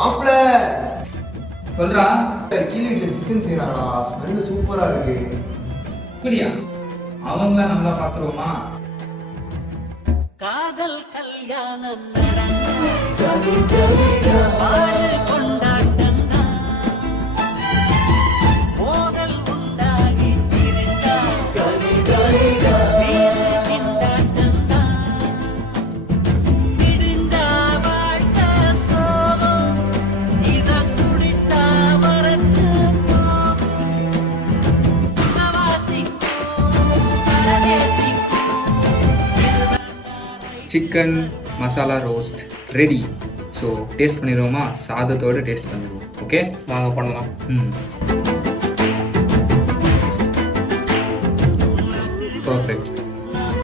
மாப்பிள்ள சொல்றா. கீழ் வீட்டில் சிக்கன் செய்யறாடா, ஸ்மெல்லு சூப்பரா இருக்கு. அப்படியா? அவங்கள நல்லா பாத்துருவோமா? காதல் கல்யாணம் மோதல் உண்டாகி chicken masala roast ready. So taste பண்ணிடுவோமா? சாதத்தோடு டேஸ்ட் பண்ணிடுவோம். ஓகே வாங்க பண்ணலாம். பர்ஃபெக்ட்.